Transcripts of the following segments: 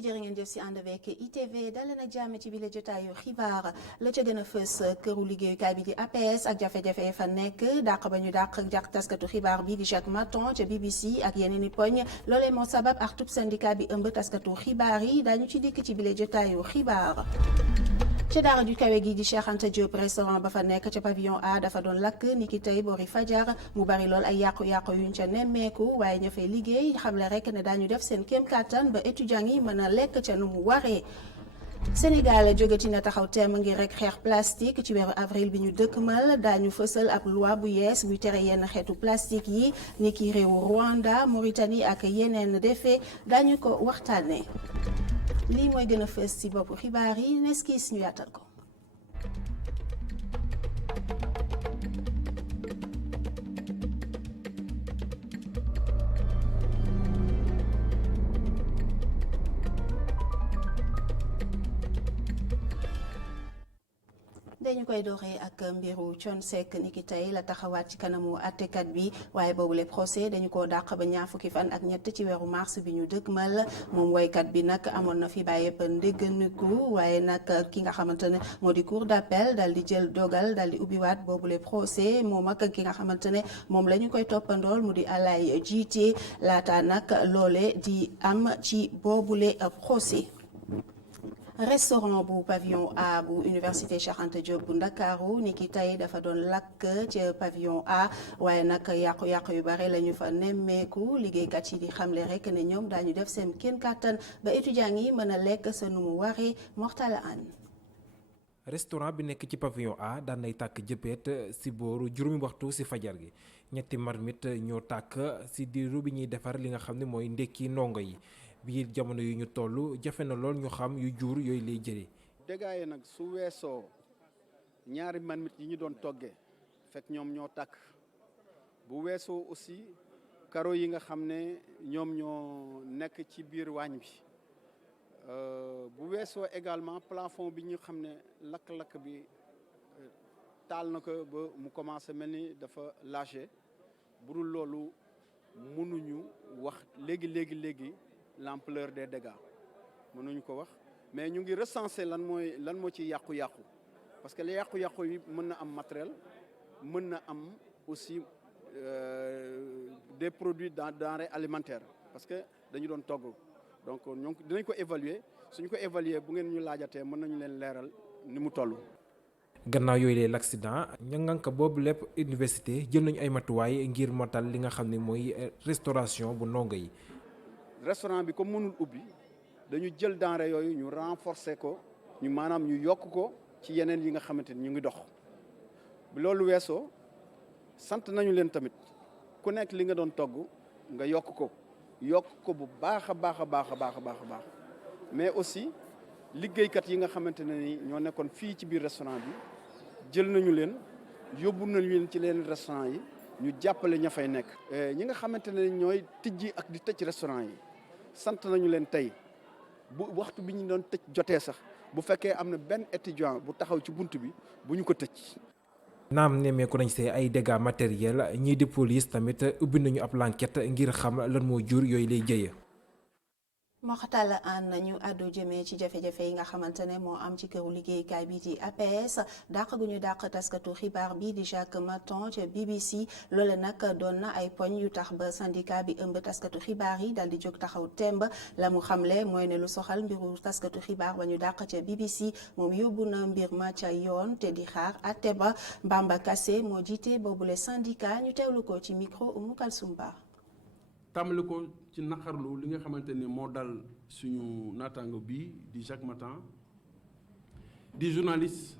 yi jërë ngeen jëf si ànd avec ITV dalee nag jàmm ci bile jotaayu xibaar la ca gën a fës këru liggéeyukaay bi di APS ak jafe-jafe fa nekk dàq ba ñu dàq jàq taskatu xibaar bi di Jacques Maton ca BBC ak yeneen i poñ loolee moo sabab ak tub syndicat bi ëmb taskatu xibaar yi daañu ci dikk ci bile jotaayu xibaar. ca daara ju kawe gi di Cheikh Anta Diop restaurant ba fa nekk ca pavillon A dafa doon lakk niki tey boori fajar mu bari lool ay yàqu-yàqu yuñ ca nemmeeku waaye ña fay liggéey xamle rek ne daañu def seen kéem kàttan ba étudiants yi mën a lekk ca nu mu waree. Sénégal jógati na taxaw teem ngir rek xeex plastique ci weeru avril bi ñu dëkkmal daañu fësal ab loi bu yees buy tere yenn xeetu plastique yi niki réewu Rwanda Mauritanie ak yeneen defee daañu ko waxtaanee. lii mooy gën a fës ci boppu xibaar yi neskis ñu yaatal ko. dañu koy doxee ak mbiru Thione Seck niki tey la taxawaat ci kanamu àttekat bi waaye boobule procès dañu ko dàq ba ñaar fukki fan ak ñett ci weeru mars bi ñu dëgmal moom woykat bi nag amoon na fi bàyyi yëpp ndégganiku waaye nag ki nga xamante ne moo di cour d'appel dal di jël dogal dal di ubbiwaat boobule procès moom ak ki nga xamante ne moom la ñu koy toppandool mu di Alay jiite laata nag loole di am ci boobule procès. Restaurant bu pavillon A bu université Cheikh Anta Diop bu Ndakaaru niki tey dafa doon lakk ca pavillon A waaye nag yàqu-yàqu yu bare la ñu fa nemmeeku liggéeykat yi di xamle rek ne ñoom daañu def seen kéem kàttan ba étudiants yi mën a lekk sa nu mu waree Mortala Anne. restaurant bi nekk ci pavillon A daan nay tàkk jëppeet si booru juróomi waxtu si fajar gi ñetti marmite ñoo tàkk si diiru bi ñuy defar li nga xam ne mooy ndekki ndongo yi. biir jamono yu ñu toll jafe na lool ñu xam yu jur yooyu lay jëlee. dégâts yi nag su weesoo ñaari marmite yi ñu doon toggee fekk ñoom ñoo tàkk bu weesoo aussi karo yi nga xam ne ñoom ñoo nekk ci biir waañ bi bu weesoo également plafond bi ñu xam ne lakk-lakk bi taal na ko ba mu commencé mel ni dafa lâché bu dul loolu mënuñu wax léegi l'ampleur des dégâts mënuñu ko wax mais ñu ngi recenser lan moo ci yàqu-yàqu parce que les yàqu-yàqu yi mën na am matériel mën na am aussi des produits denrées alimentaires parce que dañu doon togg donc ñoo dinañ ko évaluer suñu ko évaluer bu ngeen ñu laajatee mën nañu leen leeral ni mu toll. gannaaw yooyu lee l'accident ña ngànk boobu lépp université jël nañu ay matuwaay ngir motal li nga xam ne mooy restauration bu ndongo yi. restaurant bi comme mënul ubbi dañu jël denrée yooyu ñu renforcer ko maanaam ñu yokk ko ci yeneen yi nga xamante ni ñu ngi dox bi loolu weesoo sant nañu leen tamit ku nekk li nga doon togg nga yokk ko bu baax a baax mais aussi liggéeykat yi nga xamante ne ni ñoo nekkoon fii ci biir restaurant bi jël nañu leen yóbbu nañu leen ci leen restaurant yi ñu jàppale ña fay nekk. ñi nga xamante ne ñooy tijji ak di tëj restaurant yi sant nañu leen tey bu waxtu bi ñu doon tëj jotee sax bu fekkee am na benn étudiant bu taxaw ci bunt bi bu ñu ko tëj. naam nemmeeku nañ see ay dégâts matériels ñii di police tamit ubbi nañu ab enquête ngir xam lan moo jur yooyu lay jëye. Moxtala an ñu àddu jëmee ci jafe-jafe yi nga xamante ne moo am ci këru liggéeykaay bi di APS dàq gu ñu dàq taskatu xibaar bi di Jacques Maton ca BBC loole nag doon na ay poñ yu tax ba syndicat bi ëmb taskatu xibaar yi dal di jóg taxaw temb la mu xamle mooy ne lu soxal mbiru taskatu xibaar ba ñu dàq ca BBC moom yóbbu na mbir ma ca yoon te di xaar àtte ba Bamba Kassé moo jiite boobule syndicat ñu teewlu ko ci micro Oumou Kalsoum Ba. tàmbali ko ci naqarlu li nga xamante ni moo dal suñu naataango bii di Jacques Maton di journaliste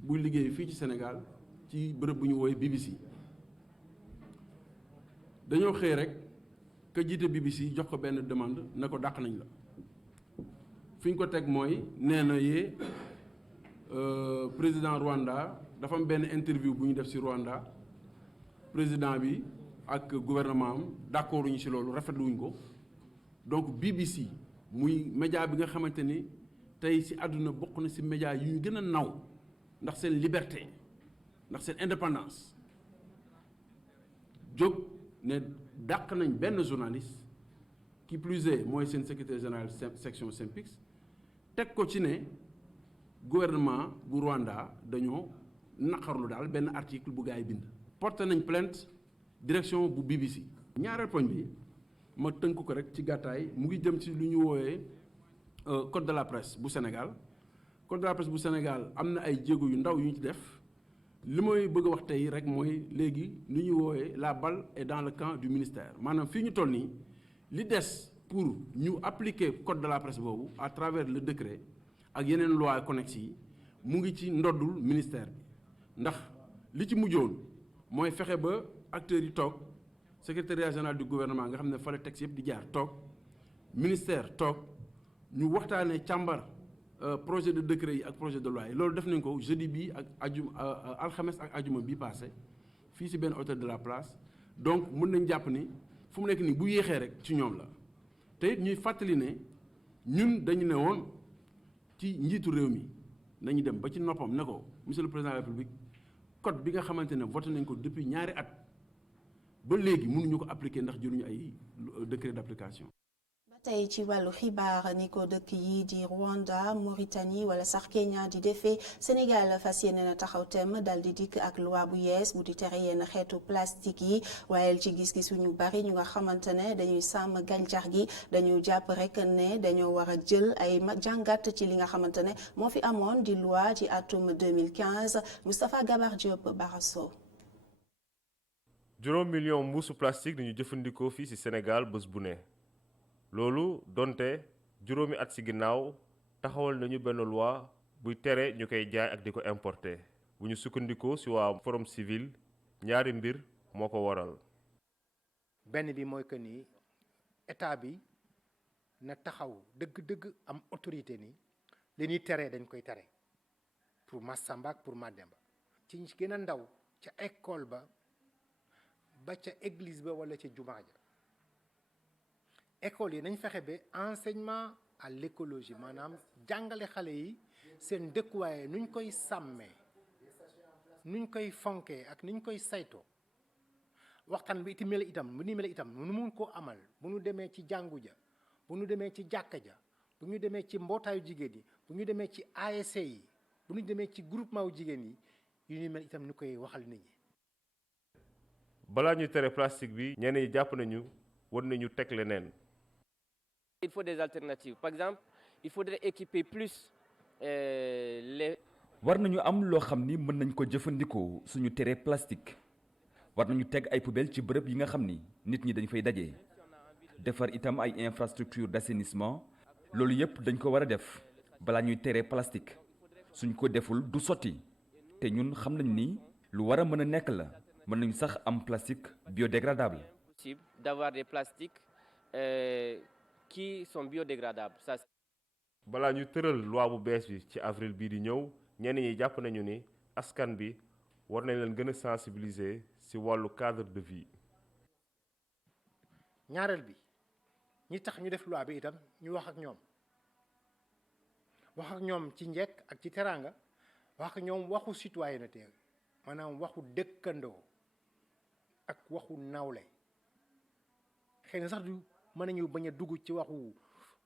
buy liggéey fii ci Sénégal ci bërëb bu ñu woowee BBC dañoo xëy rek ka jiite BBC jox ko benn demande ne ko dàq nañ la fi ñu ko teg mooy nee na président Rwanda dafa am benn interview bu ñu def ci Rwanda président bi ak gouvernement am d'accord ñu ci loolu rafetluwuñ ko donc BBC muy média bi nga xamante ni tey ci àdduna bokk na ci média yu ñu gën a naw ndax seen liberté ndax seen indépendance jóg ne dàq nañ benn journaliste qui plus est mooy seen secrétaire général section SYNPICS teg ko ci ne gouvernement bu Rwanda dañoo naqarlu daal benn article bu gaa yi bind. porté nañ plainte direction bu BBC. ñaareel poñ bi ma tënk ko rek ci gàttaay mu ngi jëm ci lu ñu wooyee code de la presse bu Sénégal code de la presse bu Sénégal am na ay jéego yu ndaw yu ñu ci def li may bëgg a wax tey rek mooy léegi lu ñu wooyee la balle est dans le camp du ministère maanaam fii ñu toll nii li des pour ñu appliquer code de la presse boobu à travers le décret ak yeneen loi connexes yi mu ngi ci ndoddul ministère bi ndax li ci mujjoon mooy fexe ba acteurs yi toog secrétariat général du gouvernement nga xam ne fa la texte yëpp di jaar toog ministère toog ñu waxtaanee càmbar projet de décret yi ak projet de loi yi loolu def nañ ko jeudi bi ak alxames ak ajuma bi passé fii ci benn hôtel de la place donc mën nañ jàpp ni fu mu nekk nii bu yéexee rek ci ñoom la te it ñuy fàttali ne ñun dañu ne woon ci njiitu réew mi nañu dem ba ci noppam ne ko monsieur le président de la république code bi nga xamante ne voté nañ ko depuis ñaari at ba léegi mënuñu ko appliquer ndax jëluñu ay décret d'application. ba tey ci wàllu xibaar ni ko dëkk yi di Rwanda Mauritanie wala sax Kenya di defee Sénégal fas yéene na taxaw tem dal di dikk ak loi bu yees bu di tere yenn xeetu plastique yi waaye ci gis-gis ñu bari ñu nga xamante ne dañuy sàmm gàncax gi dañu jàpp rek ne dañoo war a jël ay jàngat ci li nga xamante ne moo fi amoon di loi ci atum 2015 Moustapha Gabar Diop Barasso. 5 millions mbuusu plastique dañu jëfandikoo fii ci Sénégal bés bu ne loolu donte juróomi at ci ginnaaw taxawal nañu benn loi buy tere ñu koy jaay ak di ko importer bu ñu sukkandikoo ci waa forum civil ñaari mbir moo ko waral. benn bi mooy que ni état bi na taxaw dëgg-dëgg am autorité ni li ñuy tere dañ koy tere pour Massamba ak pour Mademba ci ñi gën a ndaw ca école ba ca église ba wala ca jumaa ja école yi nañ fexe ba enseignement à l'écologie maanaam jàngale xale yi seen dëkkuwaay nuñ koy sàmmee nuñ koy fonkee ak nuñ koy saytoo waxtaan bi itam bu ni mel itam nu mun koo amal bu ñu demee ci jàngu ja bu ñu demee ci jàkka ja bu ñu demee ci mbootaayu jigéen yi bu ñu demee ci ASC yi bu ñu demee ci groupement wu jigéen yi yu ni mel itam ñu koy waxal nit ñi. balaa ñuy tere plastique bi ñenn yi jàpp nañu war nañu teg leneen. Il faut des alternatives. Par exemple, il faudrait équiper plus les. war nañu am loo xam ni mën nañ ko jëfandikoo suñu tere plastique war nañu teg ay poubelle ci bërëb yi nga xam ni nit ñi dañ fay daje defar itam ay infrastructure d'assainissement loolu yépp dañ ko war a def balaa ñuy tere plastique suñ ko deful du sotti te ñun xam nañ ni lu war a mën a nekk la mën nañu sax am plastique biodégradable. Possible d'avoir des plastiques qui sont biodégradables. Ça. balaa ñu tëral loi bu bees bi ci avril bii di ñëw ñenn ñi jàpp nañu ni askan bi war nañ leen gën a sensibiliser ci wàllu cadre de vie. ñaareel bi ñi tax ñu def loi bi itam ñu wax ak ñoom ci njekk ak ci teraanga wax ak ñoom waxu citoyenneté maanaam waxu dëkkandoo ak waxu nawle xëy na sax du mën nañu bañ a dugg ci waxu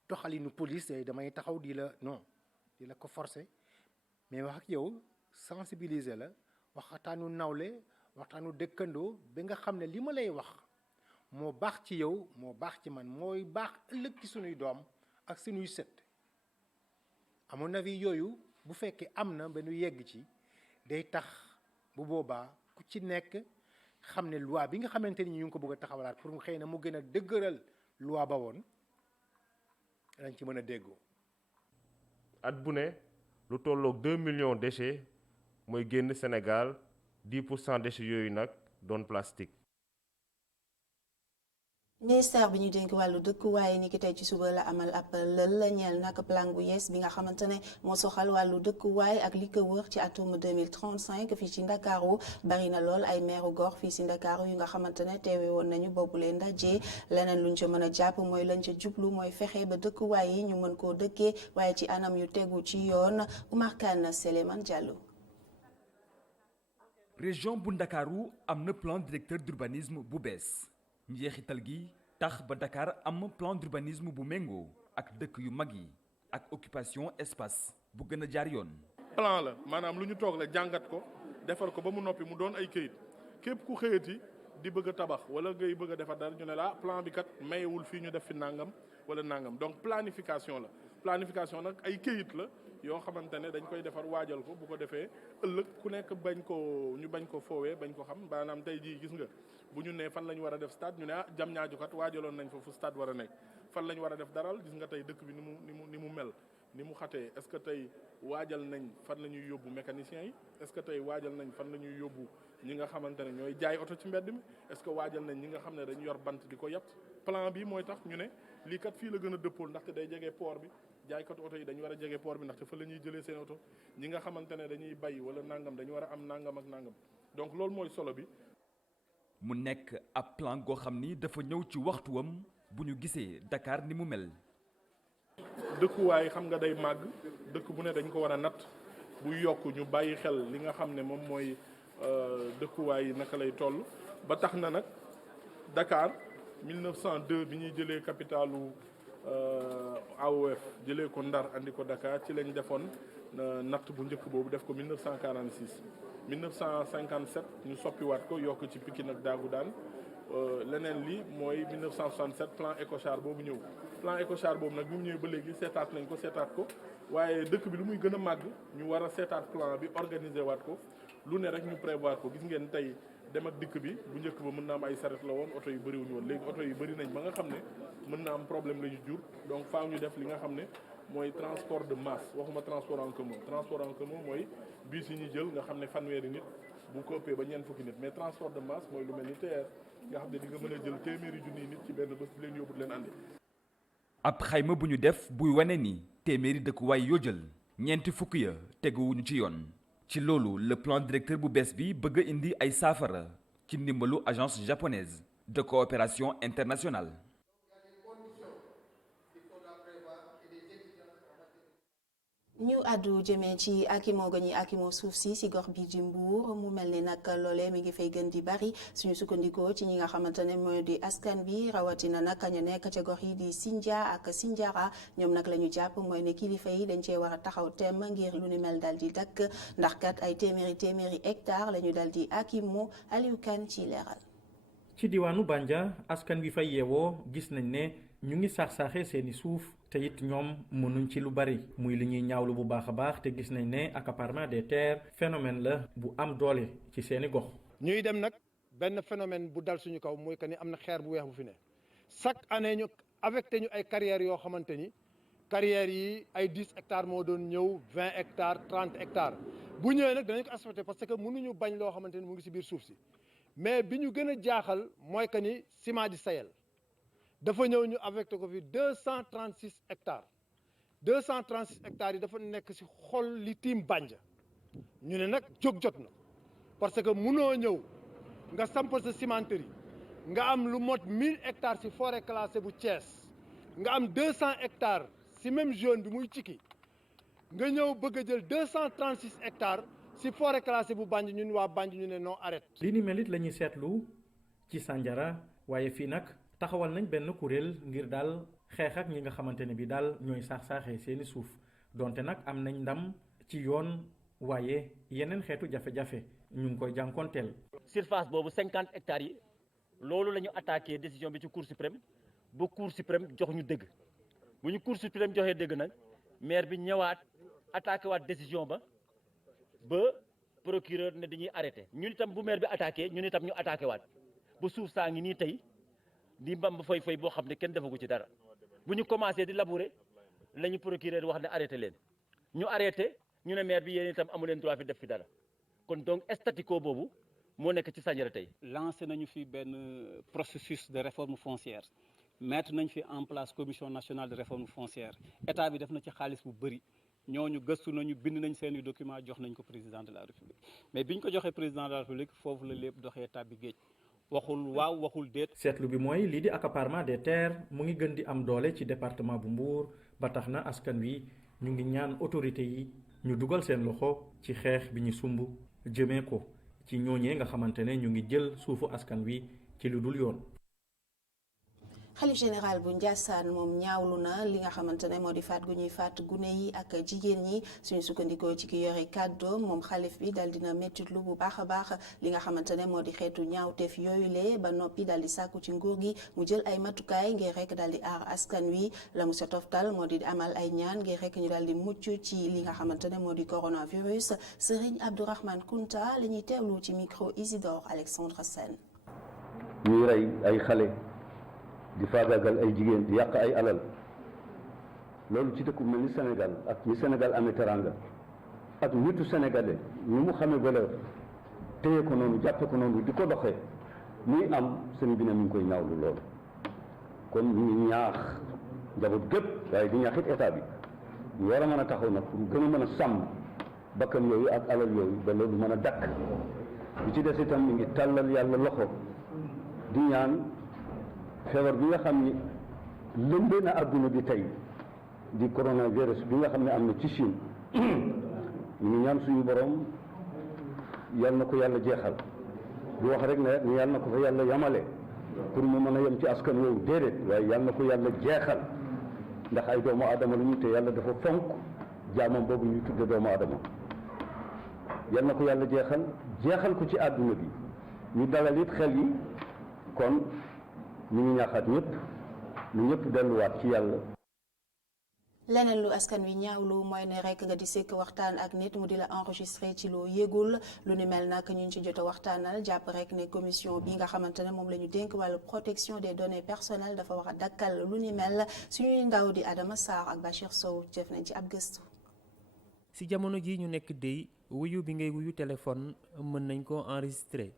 doxalinu police damay taxaw di la ko forcer mais wax ak yow sensibiliser la waxtaanu nawle waxtaanu dëkkandoo ba nga xam ne li ma lay wax moo baax ci yow moo baax ci man mooy baax ëllëg ci sunuy doom ak sunuy sët à mon avis yooyu bu fekkee am na ba nu yegg ci day tax bu boobaa ku ci nekk xam ne loi bi nga xamante ni ñu ngi ko bëgg a taxawalaat pour mu xëy na mu gën a dëgëral loi ba woon dañ ci mën a déggoo. at bu ne lu tolloog 2 millions déchets mooy génn Sénégal 10% déchets yooyu nag doon plastique. ministère bi ñu dénk wàllu dëkkuwaay ni ki tey ci suba la amal ab lël ñeel nag plan bu yees bi nga xamante ne moo soxal wàllu dëkkuwaay ak li ko wër ci atum 2035 fii ci Ndakaaru bari na lool ay meeru gox fii ci Ndakaaru yu nga xamante ne teewe woon nañu boobule ndaje leneen luñ ca mën a jàpp mooy lañ ca jublu mooy fexe ba dëkkuwaay yi ñu mën koo dëkkee waaye ci anam yu tegu ci yoon Oumar Kane Souleymane Diallo. région bu Ndakaaru am na plan directeur d'urbanisme bu bees njeexital gi tax ba Dakar am plan d'urbanisme bu méngoo ak dëkk yu mag yi ak occupation espace bu gën a jaar yoon. plan la maanaam lu ñu toog la jàngat ko defar ko ba mu noppi mu doon ay këyit képp ku xëyati di bëgg a tabax wala ngay bëgg a defar dara ñu ne la plan bi kat mayewul fii ñu def fi nangam wala nangam donc planification la planification nag ay këyit la yoo xamante ne dañ koy defar waajal ko bu ko defee ëllëg ku nekk bañ ko foowee bañ ko xam maanaam tey jii gis nga bu ñu nee fan la ñu war a def stade ñu ne jam ñaaju kat waajaloon nañ fa fu stade war a nekk fan la ñu war a def daral gis nga tey dëkk bi ni mu mel ni mu xatee est-ce que tey waajal nañ fan la ñuy yóbbu mécaniciens yi est-ce que tey waajal nañ fan la ñuy yóbbu ñi nga xamante ne ñooy jaay oto ci mbedd mi est-ce que waajal nañ ñi nga xam ne dañu yor bant di ko yat plan bi mooy tax ñu ne lii kat fii la gën a dëppool ndaxte day jege port bi jaaykatu oto yi dañu war a jege port bi ndaxte fa la ñuy jëlee seen oto ñi nga xamante ne dañuy bay wala nangam dañu war a am nangam ak nangam donc loolu mooy solo bi. mu nekk ab plan goo xam ni dafa ñëw ci waxtuwam bu ñu gisee Dakar ni mu mel. dëkkuwaay xam nga day màgg dëkk bu ne dañ ko war a natt bu yokk ñu bàyyi xel li nga xam ne moom mooy dëkkuwaay yi naka lay toll ba tax na nag Dakar 1902 bi ñuy jëlee capitalu AOF jëlee ko Ndar andi ko Dakar ci lañ defoon natt bu njëkk boobu def ko 1946 1957 ñu soppiwaat ko yokk ci Pikine ak Dagoudane leneen li mooy 1967 plan Ecochar boobu ñëw plan Ecochar boobu nag bi mu ñëwee ba léegi seetaat nañ ko seetaat ko waaye dëkk bi lu muy gën a màgg ñu war a seetaat plan bi organiser waat ko lu ne rek ñu prévoir ko gis ngeen tey dem ak dikk bi bu njëkk ba mën na am ay saret la woon oto yu bëriwuñu woon léegi oto yu bëri nañ ba nga xam ne mën na am problème la ñu jur donc faaw ñu def li nga xam ne mooy transport de masse waxuma transport en commun mooy bus yi ñuy jël nga xam ne fanweeri nit bu ko ëppee ba ñeent fukki nit mais transport de masse mooy lu mel ni TER nga xam ne di nga mën a jël téeméeri junniy nit ci benn bés di leen yóbbu leen andi. ab xayma bu ñu def buy wane ni téeméeri dëkkuwaay yoo jël ñeenti fukk ya teguwuñu ci yoon. ci loolu le plan directeur bu bees bi bëgg a indi ay saafara ci ndimbalu agence japonaise de coopération internationale. ñu àddu jëmee ci akimoo ga ñi akimoo suuf si gox bi di Mbour mu mel ni nag loolee mi ngi fay gën di bari suñu sukkandikoo ci ñi nga xamante ne mooy di askan bi rawatina nag ñu nekk ca gox yi di Sindia ak Sindiara ñoom nag la ñu jàpp mooy ne kilifa yi dañ cee war a taxaw temm ngir lu ni mel dal di dakk ndax kat ay téeméeri hectare la ñu dal di akimoo Aliou Kane ci leeral. ci diwaanu Bandia askan bi fay yeewoo gis nañ ne ñu ngi saax-saaxee seeni suuf te it ñoom mënuñ ci lu bari muy li ñuy ñaawlu bu baax a baax te gis nañ ne accaparement des terres phénomène la bu am doole ci seeni gox. ñuy dem nag benn phénomène bu dal suñu kaw mooy que ni am na xeer bu weex bu fi ne chaque année ñu affecté ñu ay carrières yoo xamante ni carrières yi ay 10 hectares moo doon ñëw 20 hectares 30 hectares bu ñëwee nag danañ ko aspecté parce que mënuñu bañ loo xamante ni mu ngi si biir suuf si mais bi ñu gën a jaaxal mooy que ni ciment du Sahel dafa ñëw ñu affecté ko fi 236 hectares 236 hectares yi dafa nekk si xol li tiim Bandia ñu ne nag jóg jot na parce que munoo ñëw nga sampal sa cimenterie nga am lu mot 1000 hectares si forêt classée bu Thiès nga am 200 hectares si même zone bi muy Cikki nga ñëw bëgg a jël 236 hectares si forêt classée bu Bandia ñun waa Bandia ñu ne non arrête. li ni mel it la ñuy seetlu ci Sandiara waaye fii nag taxawal nañ benn kuréel ngir daal xeex ak ñi nga xamante ne bi daal ñooy saax-saaxee seeni suuf donte nag am nañ ndam ci yoon waaye yeneen xeetu jafe-jafe ñu ngi koy jànkonteel. surface boobu 50 hectares yi loolu la ñu attaqué décision bi ci cour suprême ba cour suprême jox ñu dëgg bu ñu cour suprême joxee dëgg nag maire bi ñëwaat attaqué waat décision ba procureur ne dañuy arrêté ñun itam bu maire bi attaqué ñun itam ñu attaqué waat ba suuf saa ngi nii tey di mbamba fay boo xam ne kenn defagu ci dara bu ñu commencé di labourer la ñu procureur wax ne arrêté leen ñu arrêté ñu ne maire bi yéen itam amu leen droit fi def fi dara kon donc statu boobu moo nekk ci Sandiara tey. lancé nañu fi benn processus de réforme foncière mettre nañ fi en place commission nationale de réforme foncière état bi def na ci xaalis bu bëri ñooñu gëstu nañu bind nañ seeni document jox nañ ko président de la république mais biñ ko joxee président de la république foofu la lépp doxee tàbbi géej waxul waaw waxul déet. seetlu bi mooy lii di accaparement des terres mu ngi gën di am doole ci département bu Mbour ba tax na askan wi ñu ngi ñaan autorité yi ñu dugal seen loxo ci xeex bi ñu sumb jëmee ko ci ñooñee nga xamante ne ñu ngi jël suufu askan wi ci lu dul yoon. xalif général bu Ndiassane moom ñaawlu na li nga xamante ne moo di faat gu ñuy faat gune yi ak jigéen ñi suñu sukkandikoo ci ki yore kàddoom moom xalif bi dal dina mettitlu bu baax a baax li nga xamante ne moo di xeetu ñaawteef yooyu lee ba noppi dal di sàkku ci nguur gi mu jël ay matukaay ngir rek dal di aar askan wi la mu sa toftal moo di amal ay ñaan ngir rek ñu dal di mucc ci li nga xamante ne moo di coronavirus Serigne Abdourahmane Kounta la ñuy teewlu ci micro Isidore Alexandre Sène. ñuy rey ay xale di faagaagal ay jigéen di yàq ay alal loolu ci dëkku mel ni Sénégal ak ni Sénégal amee teranga ak nitu sénégalais ñu mu xamee valeur téye ko noonu jàppe ko noonu di ko doxee muy am sëñ bi ne mu ngi koy ñaawlu loolu kon ñu ngi ñaax njaboot gépp waaye di ñaax it état bi ñu war a mën a taxaw nag pour gën a mën a sàmm bakkan yooyu ak alal yooyu ba loolu mën a dakk bi ci des itam ñu ngi tàllal yàlla loxo di ñaan feebar bi nga xam ni lëmbee na adduna bi tey di coronavirus bi nga xam ne am na ci Chine ñu ngi ñaan suñu borom yal na ko yàlla jeexal du wax rek ne yal na ko fa yàlla yamale pour mu mën a yem ci askan woowu déedéet waaye yal na ko yàlla jeexal ndax ay doomu aadama la ñu te yàlla dafa fonk jaamam boobu ñuy tudde doomu aadama yal na ko yàlla jeexal ko ci adduna bi ñu dalal it xel yi kon ñu ngi ñaaxaat ñëpp ñu ñëpp delluwaat ci yàlla. leneen lu askan wi ñaawlu mooy ne rek nga di sekk waxtaan ak nit mu di la enregistré ci loo yégul lu ni mel nag ñu ci jot a waxtaanal jàpp rek ne commission bi nga xamante ne moom la ñu dénk wàllu protection des données personnelles dafa wax a dakkal lu ni mel suñuy ndaw di Adama Sarr ak Bachir Sow def nañ ci ab gëstu. si jamono ji ñu nekk dey wuyu bi ngay wuyu téléphone mën nañ ko enregistré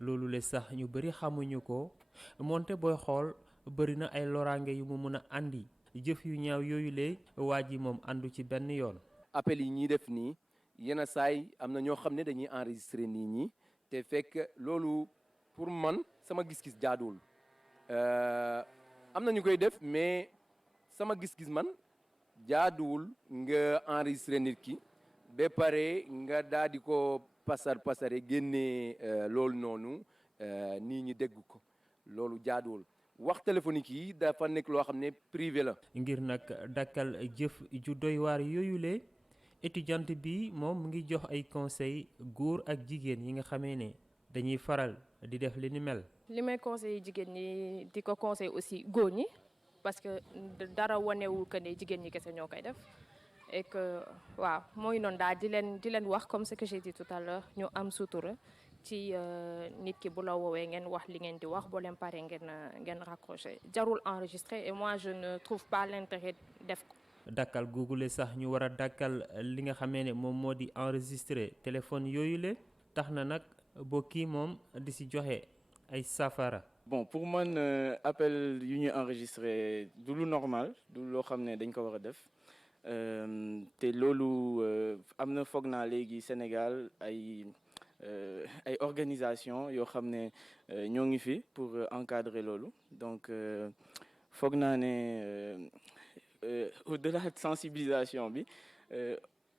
loolu le sax ñu bëri xamuñu ko moonte booy xool bëri na ay loraange yu mu mën a andi jëf yu ñaaw yooyu lee waa ji moom àndu ci benn yoon. appel yi ñuy def nii yenn saay am na ñoo xam ne dañuy enregistré nit ñi te fekk loolu pour man sama gis-gis jaaduwul am na ñu koy def mais sama gis-gis man jaaduwul nga enregistré nit ki ba pare nga daal di ko pasare génnee loolu noonu nii ñi dégg ko loolu jaaduwul. wax téléphonique yi dafa nekk loo xam ne privé la. ngir nag dakkal jëf ju doy waar yooyu le étudiante bi moom mu ngi jox ay conseils góor ak jigéen yi nga xamee ne dañuy faral di def li ni mel. li may conseil jigéen ñi di ko conseil aussi góor ñi parce que dara wanewul que ne jigéen ñi kese ñoo koy def et que waaw mooy noonu daal di leen wax comme ce que j'ai dit tout à l'heure ñu am sutura. ci nit ki bu la woowee ngeen wax li ngeen di wax boo leen paree ngeen raccroché jarul enregistré et moi je ne trouve pas l'intérêt def ko. dakkal googule sax ñu war a dakkal li nga xamee ne moom moo di enregistré téléphone yooyu le tax na nag boo kii moom di si joxe ay safara. bon pour man appel yu ñuy enregistré du lu normal du loo xam ne dañ ko war a def te loolu am na foog naa léegi Sénégal ay organisation yoo xam ne ñoo ngi fi pour encadrer loolu donc foog naa ne au-delà de sensibilisation bi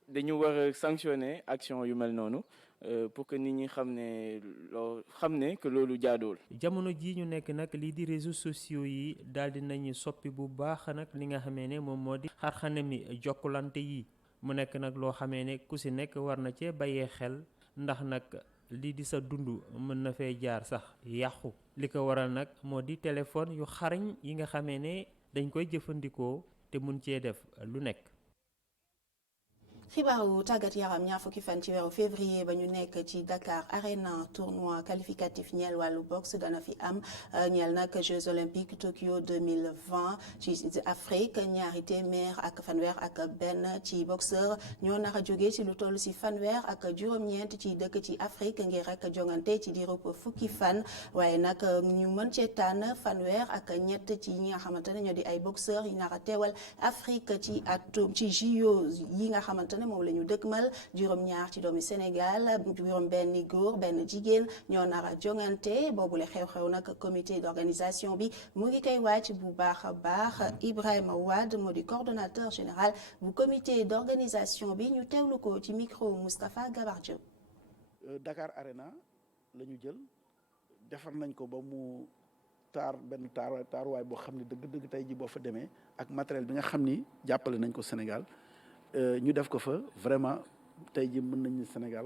dañu war a sanctionner action yu mel noonu pour que nit ñi xam ne que loolu jaadool. jamono ji ñu nekk nag lii di réseaux sociaux yi daal di nañu soppi bu baax nag li nga xamee ne moom moo di xarxanami jokkulante yi mu nekk nag loo xamee ne ku si nekk war na cee bàyyee xel. ndax nag lii di sa dund mën na fee jaar sax yàqu li ko waral nag moo di téléphone yu xarañ yi nga xamee ne dañ koy jëfandikoo te mun cee def lu nekk. xibaaru tàggat yaram ñaar fukki fan ci weeru février ba ñu nekk ci Dakar Arena tournoi qualificatif ñeel wàllu boxe dana fi am ñeel nag Jeux olympiques Tokyo 2020 ci Afrique ñaari téeméer ak fanweer ak benn ci boxeur ñoo nar a jóge ci lu toll ci fanweer ak juróom-ñeent ci dëkk ci Afrique ngir rek jongante ci diirub fukki fan waaye nag ñu mën cee tànn fanweer ak ñett ci ñi nga xamante ne ñoo di ay boxeur yi nar a teewal Afrique ci atum ci JO yi nga xamante ne moom la ñu dëkkmal juróom-ñaar ci doomi Sénégal juróom-benni góor benn jigéen ñoo nar a jongante boobule xew-xew nag comité d'organisation bi mu ngi koy wàcc bu baax a baax Ibrahima Wade moo di coordonnateur général bu comité d'organisation bi ñu teewlu ko ci micro Moustapha Gabar Diop. Dakar Arena la ñu jël defar nañ ko ba mu taaruwaay boo xam ne dëgg-dëgg tey ji boo fa demee ak matériel bi nga xam ni jàppale nañ ko Sénégal ñu def ko fa vraiment tey ji mën nañ Sénégal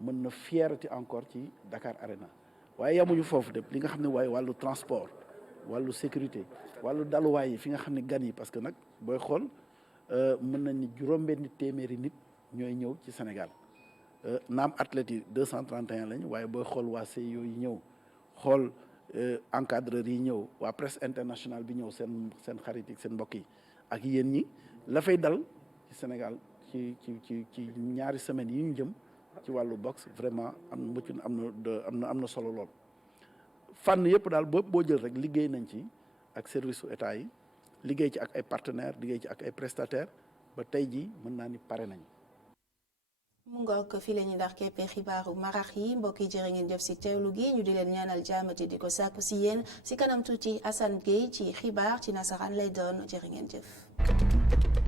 mën na fierté encore ci Dakar Arena waaye yamuñu foofu de li nga xam ne waaye wàllu transport wàllu sécurité wàllu daluwaay yi fi nga xam ne gan yi parce que nag booy xool mën nañ ni juróom-benni téeméeri nit ñooy ñëw ci Sénégal naam athlètes yi 231 lañ waaye booy xool waa CIO yi ñëw xool encadreurs yi ñëw waa presse internationale bi ñëw seen xarit yi seen mbokk yi ak yéen ñi la fay dal ci Sénégal ci ñaari semaines yi ñu jëm ci wàllu boxe vraiment am na solo lool. fànn yëpp daal boo jël rek liggéey nañ ci ak service su état yi liggéey ci ak ay partenaires liggéey ci ak ay prestataires ba tey jii mën naa ni pare nañ. mu ngoog fii la ñuy ndax keppe xibaaru marax yi mbokk yi jërë ngeen jëf si teewlu gi ñu di leen ñaanal jàmmati di ko sàkku si yéen si kanam tuuti Assane Gueye ci xibaar ci nasaraan lay doon jërë ngeen jëf.